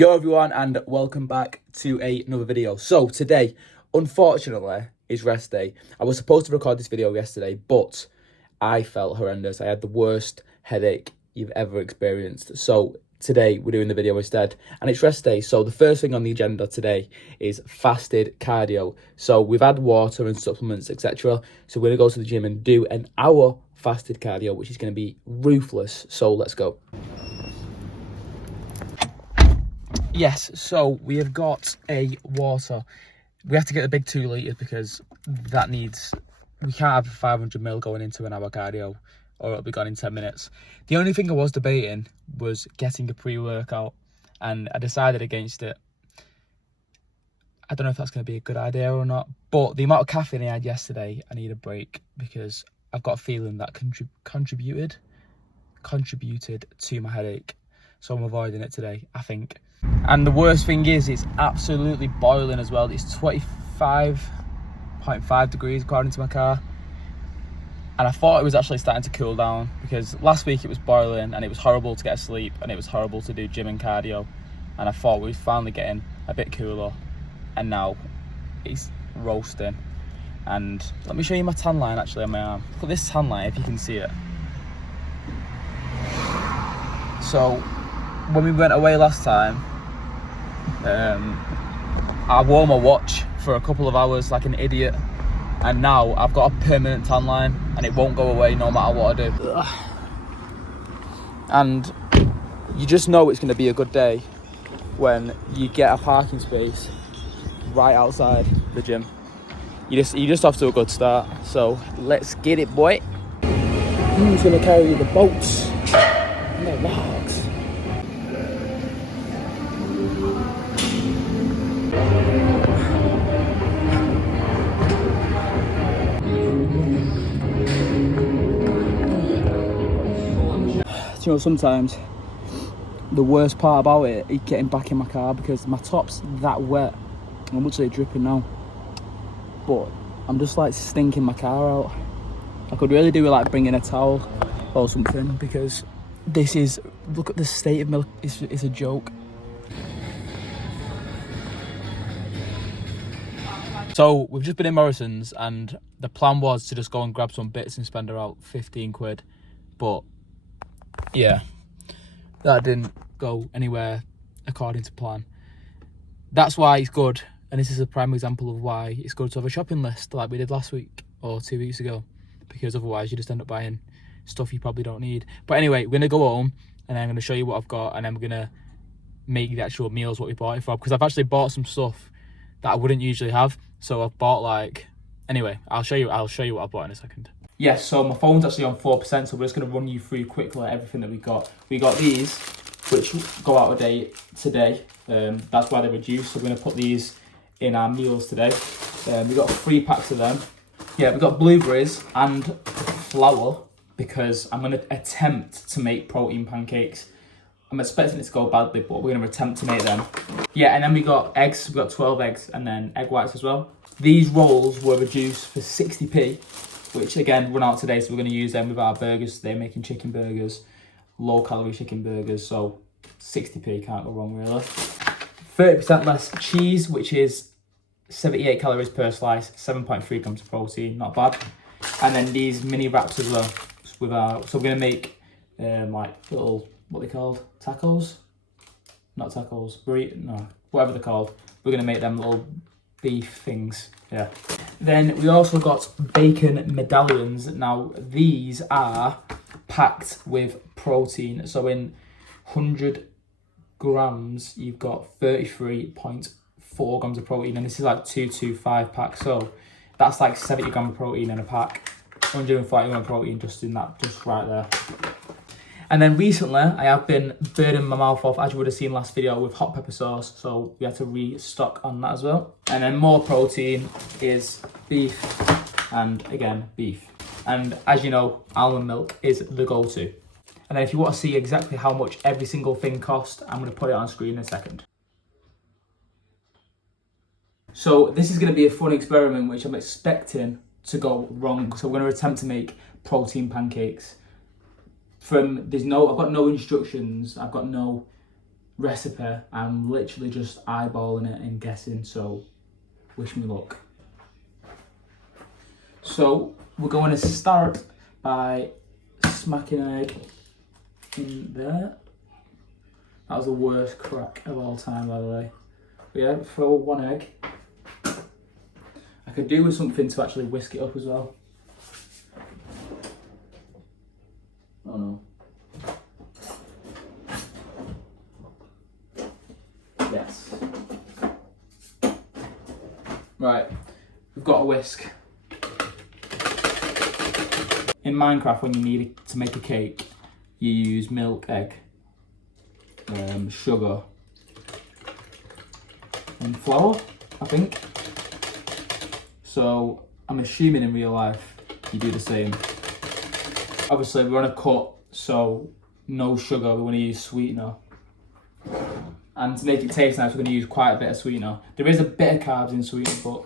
Yo everyone, and welcome back to another video. So today, unfortunately, is rest day. I was supposed to record this video yesterday, but I felt horrendous. I had the worst headache you've ever experienced. So today we're doing the video instead, and it's rest day. So the first thing on the agenda today is fasted cardio. So we've had water and supplements, etc. So we're gonna go to the gym and do an hour fasted cardio, which is gonna be ruthless. So let's go. Yes, so we have got a water. We have to get the big 2 litres because we can't have 500ml going into an hour cardio or it'll be gone in 10 minutes. The only thing I was debating was getting a pre-workout, and I decided against it. I don't know if that's going to be a good idea or not, but the amount of caffeine I had yesterday, I need a break because I've got a feeling that contributed to my headache. So I'm avoiding it today, I think. And the worst thing is it's absolutely boiling as well. It's 25.5 degrees according to my car. And I thought it was actually starting to cool down because last week it was boiling and it was horrible to get asleep and it was horrible to do gym and cardio. And I thought we were finally getting a bit cooler, and now it's roasting. And let me show you my tan line actually on my arm. Look at this tan line if you can see it. So when we went away last time, I wore my watch for a couple of hours like an idiot, and now I've got a permanent tan line and it won't go away no matter what I do. Ugh. And you just know it's going to be a good day when you get a parking space right outside the gym. You just off to a good start. So let's get it, boy. Who's going to carry the boats and the logs? You know, sometimes the worst part about it is getting back in my car because my top's that wet. I'm literally dripping now, but I'm just like stinking my car out. I could really do with like bringing a towel or something because this is, look at the state of milk. It's a joke. So we've just been in Morrison's and the plan was to just go and grab some bits and spend about 15 quid, but yeah, that didn't go anywhere according to plan. That's why it's good, and this is a prime example of why it's good to have a shopping list like we did last week or 2 weeks ago, because otherwise you just end up buying stuff you probably don't need. But anyway, we're gonna go home and I'm gonna show you what I've got, and then we're gonna make the actual meals what we bought it for, because I've actually bought some stuff that I wouldn't usually have. So I've bought anyway, I'll show you what I bought in a second. Yes, so my phone's actually on 4%, so we're just going to run you through quickly everything that we got. We got these, which go out of date today. That's why they're reduced, so we're going to put these in our meals today. We got 3 packs of them. Yeah, we got blueberries and flour, because I'm going to attempt to make protein pancakes. I'm expecting it to go badly, but we're going to attempt to make them. Yeah, and then we got eggs. We got 12 eggs and then egg whites as well. These rolls were reduced for 60p. Which again run out today, so we're going to use them with our burgers today, making chicken burgers, low calorie chicken burgers, so 60p, can't go wrong really. 30% less cheese, which is 78 calories per slice, 7.3 grams of protein, not bad. And then these mini wraps as well, so we're going to make like little, what are they called, tacos? Not tacos, burrito, no, whatever they're called. We're going to make them little beef things, yeah. Then we also got bacon medallions. Now these are packed with protein, so in 100 grams you've got 33.4 grams of protein, and this is like 225 pack, so that's like 70 grams of protein in a pack. 141 protein just in that, just right there. And then recently, I have been burning my mouth off, as you would have seen last video, with hot pepper sauce. So we had to restock on that as well. And then more protein is beef, and again, beef. And as you know, almond milk is the go-to. And then if you want to see exactly how much every single thing cost, I'm going to put it on screen in a second. So this is going to be a fun experiment, which I'm expecting to go wrong. So we're going to attempt to make protein pancakes. I've got no instructions, I've got no recipe. I'm literally just eyeballing it and guessing, so wish me luck. So we're going to start by smacking an egg in there. That was the worst crack of all time, by the way. But yeah, throw one egg. I could do with something to actually whisk it up as well. Oh no. Yes. Right, we've got a whisk. In Minecraft, when you need to make a cake, you use milk, egg, sugar, and flour, I think. So I'm assuming in real life you do the same. Obviously we're on a cut, so no sugar, we're going to use sweetener. And to make it taste nice, we're going to use quite a bit of sweetener. There is a bit of carbs in sweetener, but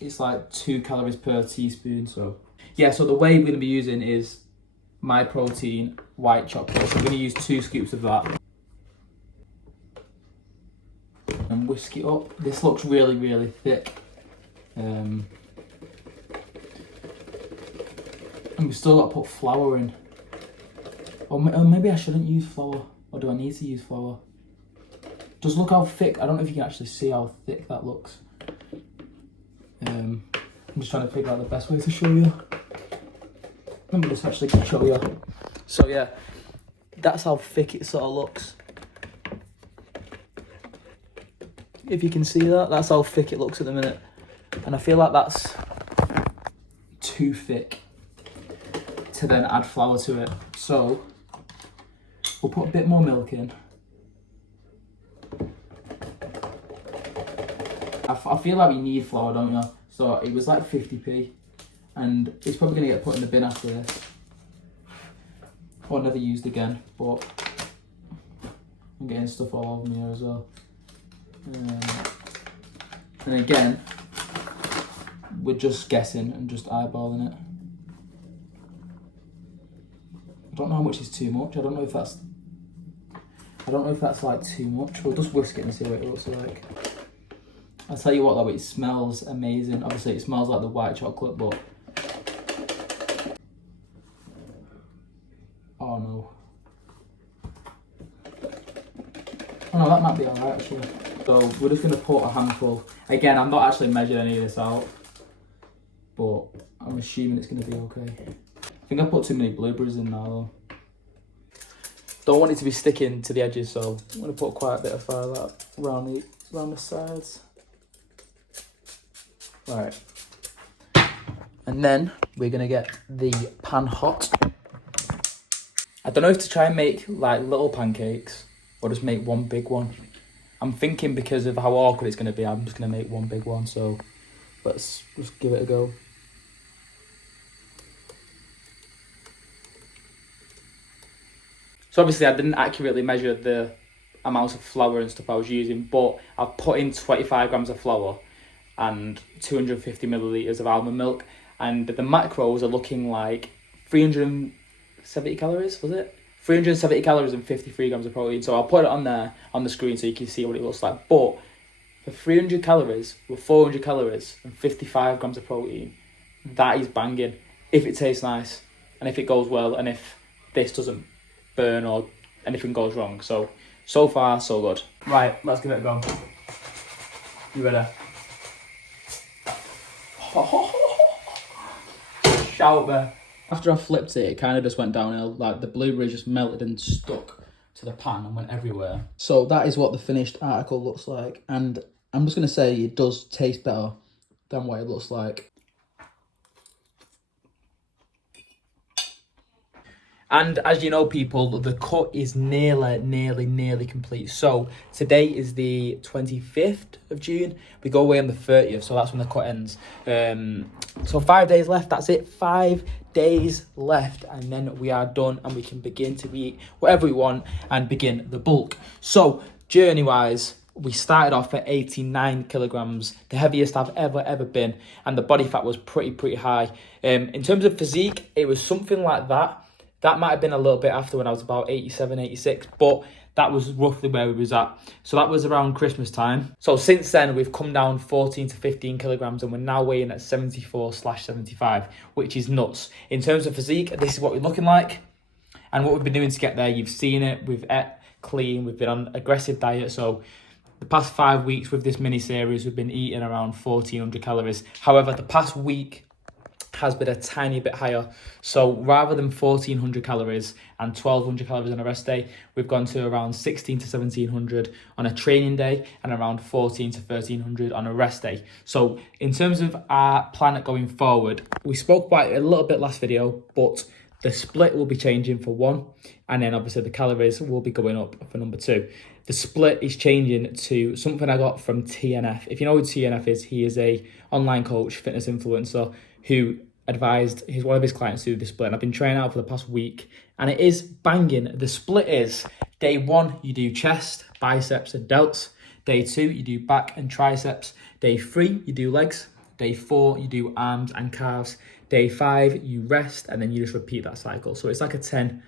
it's like 2 calories per teaspoon. So yeah, so the way we're going to be using is Myprotein white chocolate. So we're going to use 2 scoops of that. And whisk it up. This looks really, really thick. And we've still got to put flour in. Or maybe I shouldn't use flour. Or do I need to use flour? Just look how thick. I don't know if you can actually see how thick that looks. I'm just trying to figure out the best way to show you. Let me just actually show you. So yeah, that's how thick it sort of looks. If you can see that, that's how thick it looks at the minute. And I feel like that's too thick to then add flour to it. So we'll put a bit more milk in. I feel like you need flour, don't you? So it was like 50p. And it's probably going to get put in the bin after this. Or never used again, but I'm getting stuff all over me here as well. And again, we're just guessing and just eyeballing it. I don't know how much is too much. I don't know if that's like too much. We'll just whisk it and see what it looks like. I'll tell you what though, it smells amazing. Obviously it smells like the white chocolate, but oh no. Oh no, that might be alright actually. So we're just going to put a handful. Again, I'm not actually measured any of this out, but I'm assuming it's going to be okay. I think I put too many blueberries in now though. Don't want it to be sticking to the edges, so I'm going to put quite a bit of fire that around the sides. Right. And then we're going to get the pan hot. I don't know if to try and make like little pancakes or just make one big one. I'm thinking because of how awkward it's going to be, I'm just going to make one big one. So let's just give it a go. So obviously I didn't accurately measure the amounts of flour and stuff I was using, but I've put in 25 grams of flour and 250 millilitres of almond milk. And the macros are looking like 370 calories, was it? 370 calories and 53 grams of protein. So I'll put it on there on the screen so you can see what it looks like. But for 300 calories with 400 calories and 55 grams of protein, that is banging. If it tastes nice and if it goes well and if this doesn't burn or anything goes wrong. So far, so good. Right, let's give it a go. You ready? Shout there. After I flipped it, it kind of just went downhill. Like the blueberries just melted and stuck to the pan and went everywhere. So that is what the finished article looks like. And I'm just going to say it does taste better than what it looks like. And as you know, people, the cut is nearly complete. So today is the 25th of June. We go away on the 30th, so that's when the cut ends. So 5 days left, that's it. 5 days left, and then we are done and we can begin to eat whatever we want and begin the bulk. So journey-wise, we started off at 89 kilograms, the heaviest I've ever been, and the body fat was pretty high. In terms of physique, it was something like that. That might have been a little bit after when I was about 87, 86, but that was roughly where we was at. So that was around Christmas time. So since then, we've come down 14 to 15 kilograms, and we're now weighing at 74/75, which is nuts. In terms of physique, this is what we're looking like. And what we've been doing to get there, you've seen it. We've ate clean, we've been on aggressive diet. So the past 5 weeks with this mini series, we've been eating around 1,400 calories. However, the past week has been a tiny bit higher. So rather than 1,400 calories and 1,200 calories on a rest day, we've gone to around 1,600 to 1,700 on a training day and around 1,400 to 1,300 on a rest day. So in terms of our plan going forward, we spoke about it a little bit last video, but the split will be changing for 1, and then obviously the calories will be going up for number 2. The split is changing to something I got from TNF. If you know who TNF is, he is a online coach, fitness influencer, who advised one of his clients to do the split. And I've been training out for the past week, and it is banging. The split is day 1, you do chest, biceps, and delts. Day 2, you do back and triceps. Day 3, you do legs. Day 4, you do arms and calves. Day 5, you rest, and then you just repeat that cycle. So it's like a 10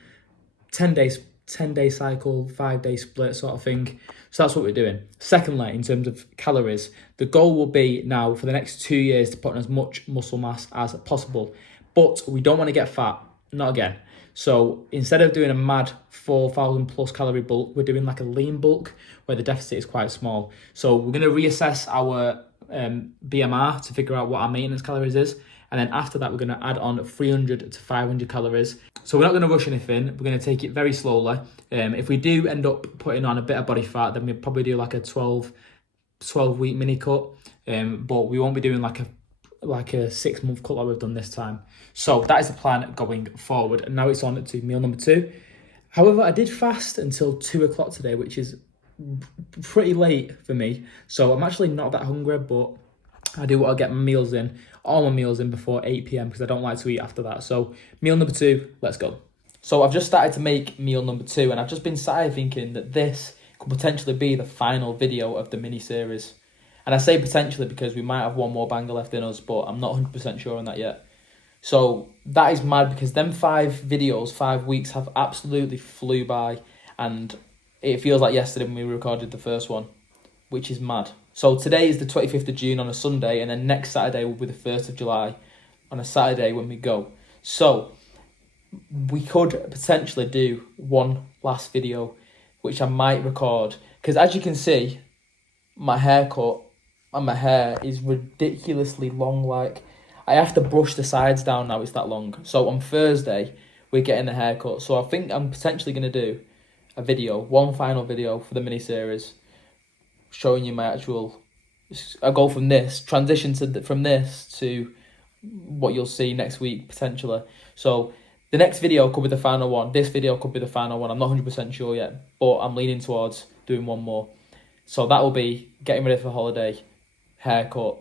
day cycle, 5-day split sort of thing. So that's what we're doing. Secondly, in terms of calories, the goal will be now for the next 2 years to put on as much muscle mass as possible. But we don't want to get fat, not again. So instead of doing a mad 4,000 plus calorie bulk, we're doing like a lean bulk where the deficit is quite small. So we're going to reassess our BMR to figure out what our maintenance calories is. And then after that, we're going to add on 300 to 500 calories. So we're not going to rush anything. We're going to take it very slowly. If we do end up putting on a bit of body fat, then we'll probably do like a 12-week mini cut. But we won't be doing like a 6-month cut like we've done this time. So that is the plan going forward. And now it's on to meal number 2. However, I did fast until 2 o'clock today, which is pretty late for me. So I'm actually not that hungry, but I do want to get my meals in, all my meals in before 8 p.m. because I don't like to eat after that. So meal number 2, let's go. So I've just started to make meal number 2, and I've just been sat here thinking that this could potentially be the final video of the mini series. And I say potentially because we might have one more banger left in us, but I'm not 100% sure on that yet. So that is mad because them 5 videos, 5 weeks have absolutely flew by, and it feels like yesterday when we recorded the first one, which is mad. So today is the 25th of June on a Sunday, and then next Saturday will be the 1st of July on a Saturday when we go. So we could potentially do one last video, which I might record. Because as you can see, my haircut and my hair is ridiculously long. Like, I have to brush the sides down now, it's that long. So on Thursday, we're getting the haircut. So I think I'm potentially going to do a video, one final video for the mini-series, showing you my actual, I go from this, transition from this to what you'll see next week, potentially. So the next video could be the final one. This video could be the final one. I'm not 100% sure yet, but I'm leaning towards doing one more. So that will be getting ready for holiday, haircut,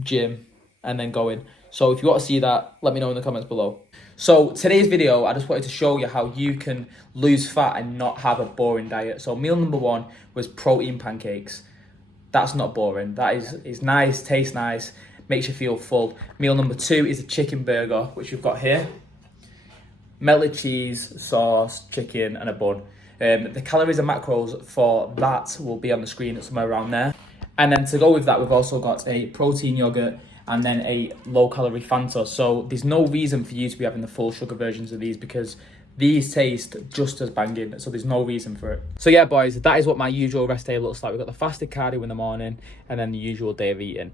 gym, and then going. So if you want to see that, let me know in the comments below. So today's video, I just wanted to show you how you can lose fat and not have a boring diet. So meal number 1 was protein pancakes. That's not boring. That is nice, tastes nice, makes you feel full. Meal number 2 is a chicken burger, which we've got here. Melted cheese, sauce, chicken, and a bun. The calories and macros for that will be on the screen somewhere around there. And then to go with that, we've also got a protein yogurt and then a low-calorie Fanta. So there's no reason for you to be having the full sugar versions of these because these taste just as banging, so there's no reason for it. So yeah, boys, that is what my usual rest day looks like. We've got the fasted cardio in the morning and then the usual day of eating.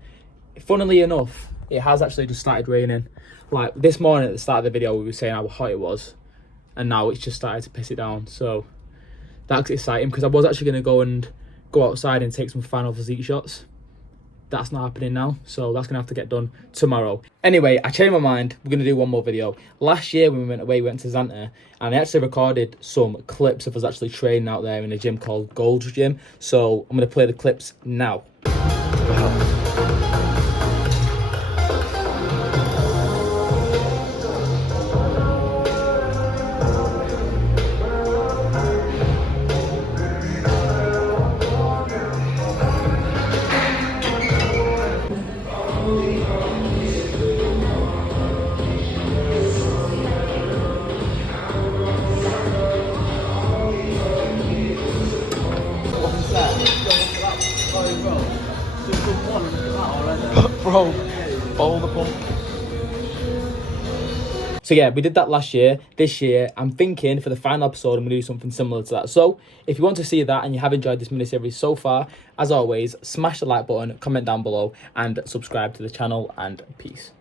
Funnily enough, it has actually just started raining. Like this morning at the start of the video, we were saying how hot it was, and now it's just started to piss it down. So that's exciting because I was actually going to go outside and take some final physique shots. That's not happening now, so that's gonna have to get done tomorrow. Anyway, I changed my mind. We're gonna do one more video. Last year when we went away, we went to Zanta, and I actually recorded some clips of us actually training out there in a gym called Gold's Gym. So I'm gonna play the clips now. Bro, follow the pump. So yeah, we did that last year. This year, I'm thinking for the final episode, I'm going to do something similar to that. So if you want to see that and you have enjoyed this mini-series so far, as always, smash the like button, comment down below, and subscribe to the channel, and peace.